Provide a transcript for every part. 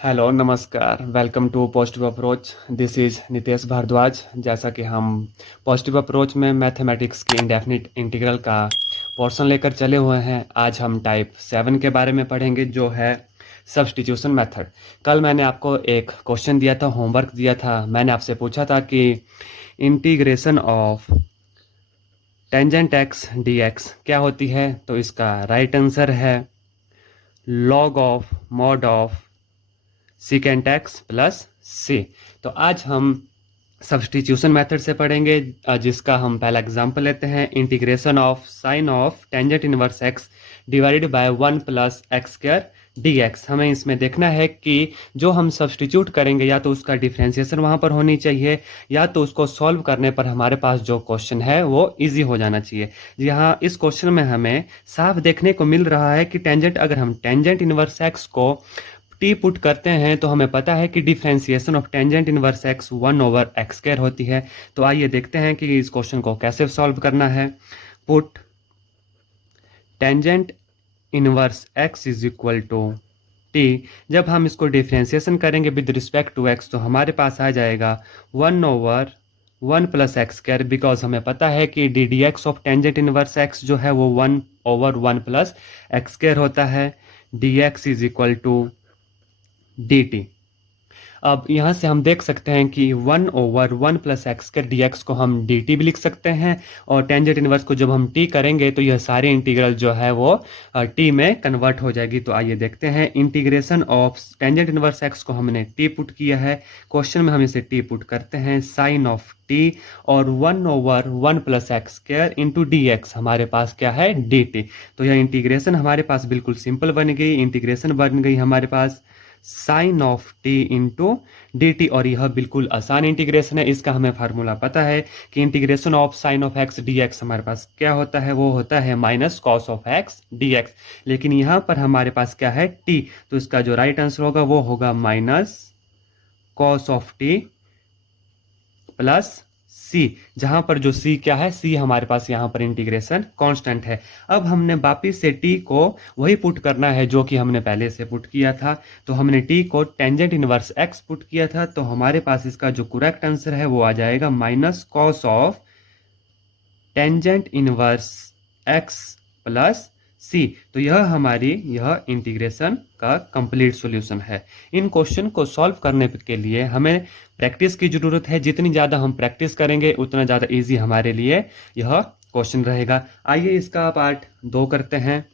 Hello नमस्कार, welcome to positive approach. This is Nitesh Bhardwaj. जैसा कि हम पॉजिटिव अप्रोच में मैथमेटिक्स की इंडेफिनिट इंटीग्रल का पोर्शन लेकर चले हुए हैं, आज हम टाइप 7 के बारे में पढ़ेंगे, जो है सब्स्टिट्यूशन मेथड। कल मैंने आपको एक क्वेश्चन दिया था, होमवर्क दिया था। मैंने आपसे पूछा था कि integration of tangent X D X क्या होती है। तो इसका राइट आंसर है log of mod of secant X plus C. तो आज हम सब्स्टिट्यूशन मेथड से पढ़ेंगे, जिसका हम पहला एग्जांपल लेते हैं। Integration of sine of tangent inverse x divided bye 1 plus X square D x. हमें इसमें देखना है कि जो हम सब्स्टिट्यूट करेंगे, या तो उसका डिफ्रेंसिएशन वहाँ पर होनी चाहिए, या तो उसको सॉल्व करने पर हमारे पास जो क्वेश्चन है वो इजी हो जाना चाहिए। यहाँ इस क्वेश्चन में हमें साफ देखने को मिल रहा है कि टेंजेंट, अगर हम टेंजेंट इनवर्स एक्स को टी पुट करते हैं तो हमें पता है कि differentiation of tangent inverse x 1/x² होती है। तो आइए देखते हैं कि इस क्वेश्चन को कैसे सॉल्व करना है। Put tangent inverse X is equal to T. जब हम इसको डिफ्रेंसिएशन करेंगे विद रिस्पेक्ट टू एक्स, तो हमारे पास आ जाएगा 1/1 प्लस एक्स स्क्वायर, बिकॉज हमें पता है कि D D x of tangent inverse X जो है वो 1/1 प्लस एक्स स्क्वायर होता है। D x is equal to D T. अब यहाँ से हम देख सकते हैं कि 1/1 प्लस एक्स के डी एक्स को हम डी टी भी लिख सकते हैं, और टेंजेंट इनवर्स को जब हम टी करेंगे तो यह सारी इंटीग्रल जो है वो टी में कन्वर्ट हो जाएगी। तो आइए देखते हैं। Integration of tangent inverse x को हमने टी पुट किया है, क्वेश्चन में हम इसे टी पुट करते हैं। साइन ऑफ टी और 1/1 plus X square into D x, हमारे पास क्या है, डी टी। तो यह इंटीग्रेशन हमारे पास बिल्कुल सिंपल बन गई। इंटीग्रेशन बन गई हमारे पास sine of T into D T, और यह बिल्कुल आसान इंटीग्रेशन है। इसका हमें फार्मूला पता है कि integration of sine of x D x हमारे पास क्या होता है, वो होता है minus cos of x D x. लेकिन यहाँ पर हमारे पास क्या है, टी, तो इसका जो राइट आंसर होगा वो होगा minus cos of T plus C, जहां पर जो सी क्या है, सी हमारे पास यहाँ पर इंटीग्रेशन कांस्टेंट है। अब हमने वापिस से टी को वही पुट करना है जो कि हमने पहले से पुट किया था। तो हमने टी को टेंजेंट इनवर्स एक्स पुट किया था, तो हमारे पास इसका जो करेक्ट आंसर है वो आ जाएगा minus cos of tangent inverse X plus C. तो यह इंटीग्रेशन का कंप्लीट सॉल्यूशन है। इन क्वेश्चन को सॉल्व करने के लिए हमें प्रैक्टिस की जरूरत है। जितनी ज़्यादा हम प्रैक्टिस करेंगे उतना ज़्यादा इजी हमारे लिए यह क्वेश्चन रहेगा। आइए इसका पार्ट 2 करते हैं।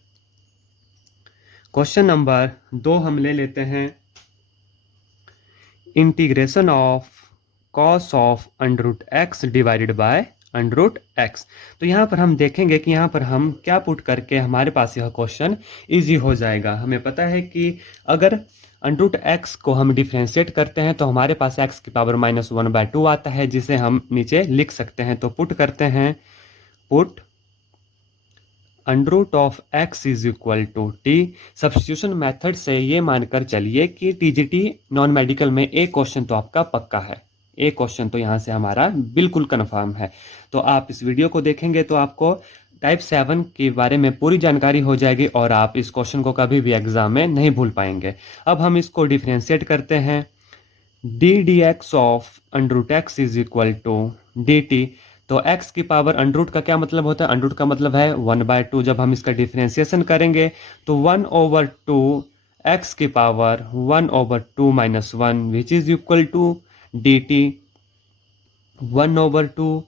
क्वेश्चन नंबर 2 हम ले लेते हैं। Integration of cos of under root x divided by under root x. तो यहाँ पर हम देखेंगे कि यहाँ पर हम क्या पुट करके हमारे पास यह क्वेश्चन इजी हो जाएगा। हमें पता है कि अगर अंडर रूट एक्स को हम डिफ्रेंशिएट करते हैं तो हमारे पास एक्स की पावर -1/2 आता है, जिसे हम नीचे लिख सकते हैं। तो पुट करते हैं, put under root of x is equal to t. Substitution method से ये मानकर चलिए कि टीजीटी नॉन मेडिकल में एक क्वेश्चन तो आपका पक्का है, एक क्वेश्चन तो यहाँ से हमारा बिल्कुल कन्फर्म है। तो आप इस वीडियो को देखेंगे तो आपको टाइप 7 के बारे में पूरी जानकारी हो जाएगी, और आप इस क्वेश्चन को कभी भी एग्जाम में नहीं भूल पाएंगे। अब हम इसको डिफ्रेंशिएट करते हैं। D D x of under root x is equal to D t. तो x की पावर अंडर रूट का क्या मतलब होता है, अंडर रूट का मतलब है 1/2। जब हम इसका डिफ्रेंसिएशन करेंगे तो 1/2 x की power 1/2 - 1 which is equal to D t. 1/2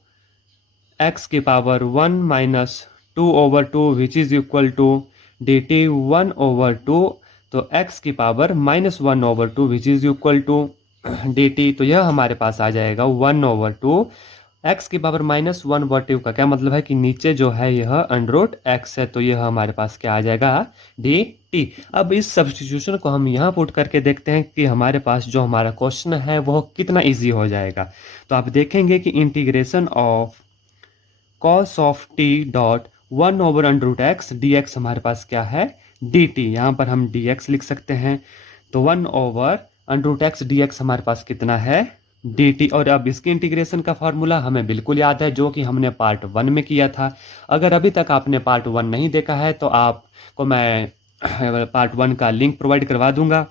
x की power 1 - 2/2 which is equal to D t 1/2। तो x की power -1/2 which is equal to D t. तो यह हमारे पास आ जाएगा 1/2। x की पावर -1/2 का क्या मतलब है कि नीचे जो है यह अंडर रूट एक्स है, तो यह हमारे पास क्या आ जाएगा, डी टी। अब इस सब्स्टिट्यूशन को हम यहाँ पुट करके देखते हैं कि हमारे पास जो हमारा क्वेश्चन है वह कितना इजी हो जाएगा। तो आप देखेंगे कि integration of cos of T dot 1/√x dx हमारे पास क्या है, dt। यहाँ पर हम dx लिख सकते हैं। तो 1/√x dx हमारे पास कितना है, dt। और अब इसकी इंटीग्रेशन का फॉर्मूला हमें बिल्कुल याद है, जो कि हमने पार्ट 1 में किया था। अगर अभी तक आपने पार्ट 1 नहीं देखा है तो आपको मैं पार्ट 1 का लिंक प्रोवाइड करवा दूंगा,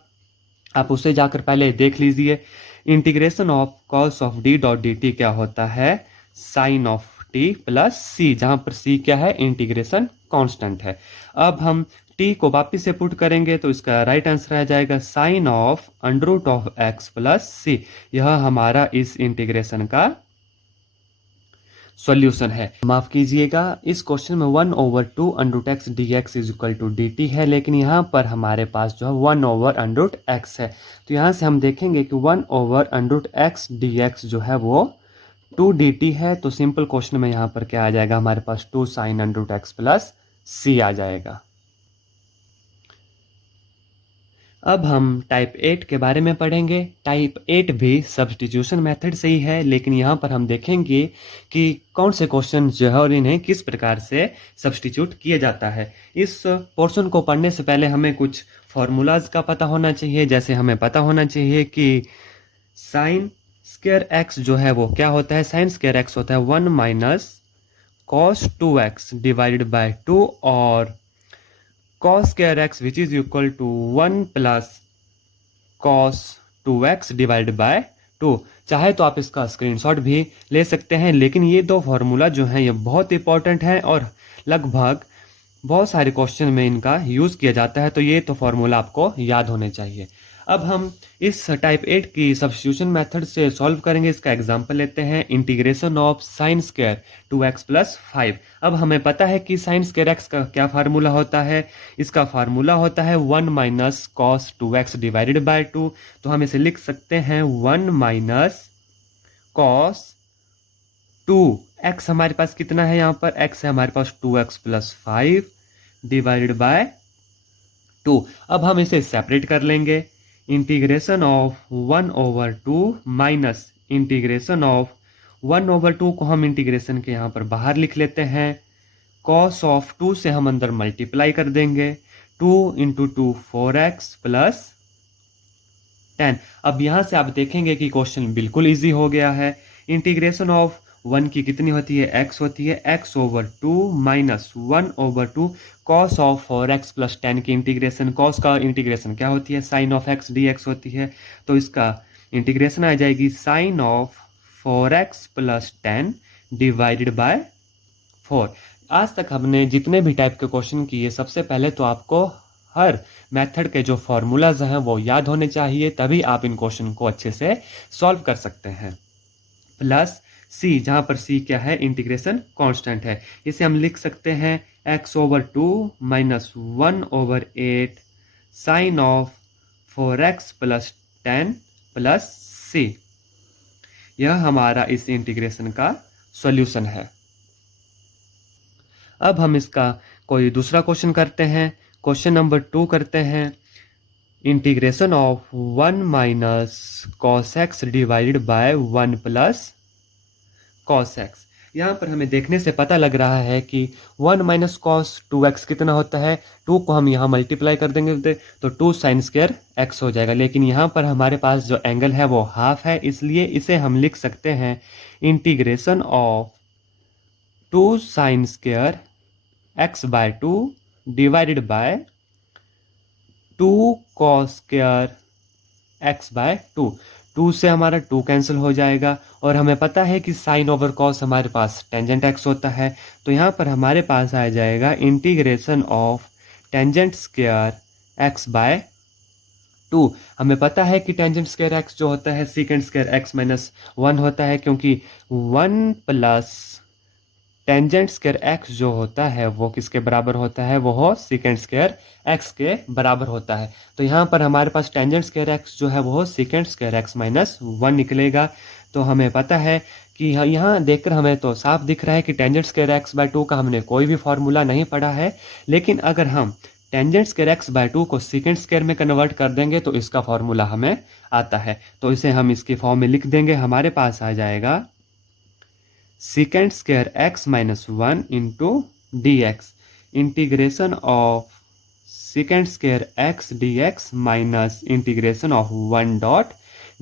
आप उसे जाकर पहले देख लीजिए। Integration of cos of D dot D T क्या होता है, sign of T plus C, जहां पर सी क्या है, इंटीग्रेशन कांस्टेंट है। अब हम टी को वापिस से पुट करेंगे तो इसका राइट आंसर आ जाएगा sine of under root of X plus C. यह हमारा इस इंटीग्रेशन का सॉल्यूशन है। माफ कीजिएगा, इस क्वेश्चन में 1/2 under root x D x is equal to D t है, लेकिन यहाँ पर हमारे पास जो है 1 ओवर अंडर रूट एक्स है। तो यहाँ से हम देखेंगे कि 1 over under root x D x जो है वो 2 डी टी है। तो सिंपल क्वेश्चन में यहाँ पर क्या आ जाएगा, हमारे पास 2 sine under root X plus C आ जाएगा। अब हम टाइप 8 के बारे में पढ़ेंगे। टाइप 8 भी सब्स्टिट्यूशन मेथड से ही है, लेकिन यहाँ पर हम देखेंगे कि कौन से क्वेश्चन जो है और इन्हें किस प्रकार से सब्स्टिट्यूट किया जाता है। इस पोर्शन को पढ़ने से पहले हमें कुछ फार्मूलाज का पता होना चाहिए। जैसे हमें पता होना चाहिए कि साइन स्क्वायर एक्स जो है वो क्या होता है, साइन स्क्वायर एक्स होता है 1 minus cos 2x divided by 2 और cos square x which is equal to 1 plus cos 2x divide by 2। चाहे तो आप इसका स्क्रीनशॉट भी ले सकते हैं, लेकिन ये दो फार्मूला जो हैं ये बहुत इंपॉर्टेंट हैं और लगभग बहुत सारे क्वेश्चन में इनका यूज़ किया जाता है। तो ये तो फार्मूला आपको याद होने चाहिए। अब हम इस टाइप 8 की सब्स्टिट्यूशन मेथड से सॉल्व करेंगे। इसका एग्जांपल लेते हैं, integration of sine square 2x plus 5। अब हमें पता है कि साइन स्क्वायर x का क्या फार्मूला होता है, इसका फार्मूला होता है 1 minus cos 2x divided by 2। तो हम इसे लिख सकते हैं 1 माइनस कॉस 2x, हमारे पास कितना है, यहाँ पर x है हमारे पास 2x प्लस 5 डिवाइडेड बाय 2। अब हम इसे सेपरेट कर लेंगे। Integration of 1/2 minus integration of 1/2 को हम इंटीग्रेशन के यहाँ पर बाहर लिख लेते हैं। कॉस ऑफ 2 से हम अंदर मल्टीप्लाई कर देंगे, 2 इंटू 2 4x प्लस 10। अब यहाँ से आप देखेंगे कि क्वेश्चन बिल्कुल इजी हो गया है। इंटीग्रेशन ऑफ 1 की कितनी होती है, x होती है, x/2 minus 1/2 cos of 4x plus 10 की इंटीग्रेशन, कॉस का इंटीग्रेशन क्या होती है, साइन ऑफ x dx होती है। तो इसका इंटीग्रेशन आ जाएगी sine of 4x plus 10 divided by 4। आज तक हमने जितने भी टाइप के क्वेश्चन किए, सबसे पहले तो आपको हर मेथड के जो फॉर्मूलाज हैं वो याद होने चाहिए, तभी आप इन क्वेश्चन को अच्छे से सॉल्व कर सकते हैं। प्लस सी, जहाँ पर सी क्या है, इंटीग्रेशन कांस्टेंट है। इसे हम लिख सकते हैं x/2 minus 1/8 sine of 4x plus 10 plus C. यह हमारा इस इंटीग्रेशन का सॉल्यूशन है। अब हम इसका कोई दूसरा क्वेश्चन करते हैं। क्वेश्चन नंबर 2 करते हैं। Integration of 1 minus cos x divided bye 1 plus cos x. यहाँ पर हमें देखने से पता लग रहा है कि 1 माइनस कॉस 2x कितना होता है, 2 को हम यहाँ मल्टीप्लाई कर देंगे तो 2 साइन स्क्वायर x हो जाएगा। लेकिन यहाँ पर हमारे पास जो एंगल है वो हाफ है, इसलिए इसे हम लिख सकते हैं integration of 2 sine square x by 2 divided by 2 cos square x by 2। 2 से हमारा 2 कैंसिल हो जाएगा और हमें पता है कि साइन ओवर कॉस हमारे पास टेंजेंट x होता है। तो यहाँ पर हमारे पास आ जाएगा integration of tangent square x by 2। हमें पता है कि टेंजेंट स्क्वायर x जो होता है सीकेंट स्क्वायर x माइनस 1 होता है, क्योंकि 1 प्लस टेंजेंट स्क्वायर x जो होता है वो किसके बराबर होता है, वो सीकेंट स्क्वायर x के बराबर होता है। तो यहाँ पर हमारे पास टेंजेंट स्क्वायर x जो है वो सीकेंट स्क्वायर x माइनस 1 निकलेगा। तो हमें पता है कि यहाँ देखकर हमें तो साफ दिख रहा है कि टेंजेंट स्क्वायर x बाय 2 का हमने कोई भी फॉर्मूला नहीं पढ़ा है, लेकिन अगर हम टेंजेंट स्क्वायर x बाय 2 को सीकेंट स्क्वायर में कन्वर्ट कर देंगे तो इसका फॉर्मूला हमें आता है। तो इसे हम इसके फॉर्म में लिख देंगे। हमारे पास आ जाएगा secant square x minus 1 into D x, integration of secant square x dx minus integration of 1 dot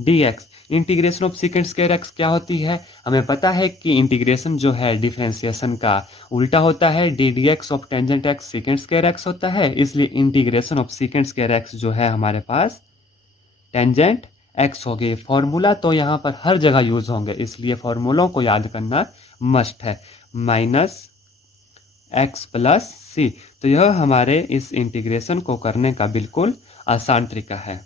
dx। Integration of secant square x क्या होती है, हमें पता है कि इंटीग्रेशन जो है डिफरेंशिएशन का उल्टा होता है, D D x of tangent x secant square x होता है, इसलिए integration of secant square x जो है हमारे पास टेंजेंट एक्स हो गई। फॉर्मूला तो यहाँ पर हर जगह यूज होंगे, इसलिए फॉर्मूलों को याद करना मस्ट है। Minus x plus C. तो यह हमारे इस इंटीग्रेशन को करने का बिल्कुल आसान तरीका है।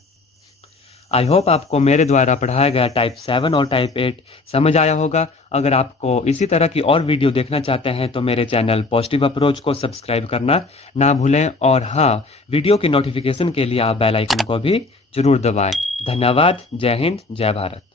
आई होप आपको मेरे द्वारा पढ़ाया गया टाइप 7 और टाइप 8 समझ आया होगा। अगर आपको इसी तरह की और वीडियो देखना चाहते हैं तो मेरे चैनल पॉजिटिव अप्रोच को सब्सक्राइब करना ना भूलें, और हाँ, वीडियो की नोटिफिकेशन के लिए आप बेल आइकन को भी जरूर दबाएं। धन्यवाद। जय हिंद, जय भारत।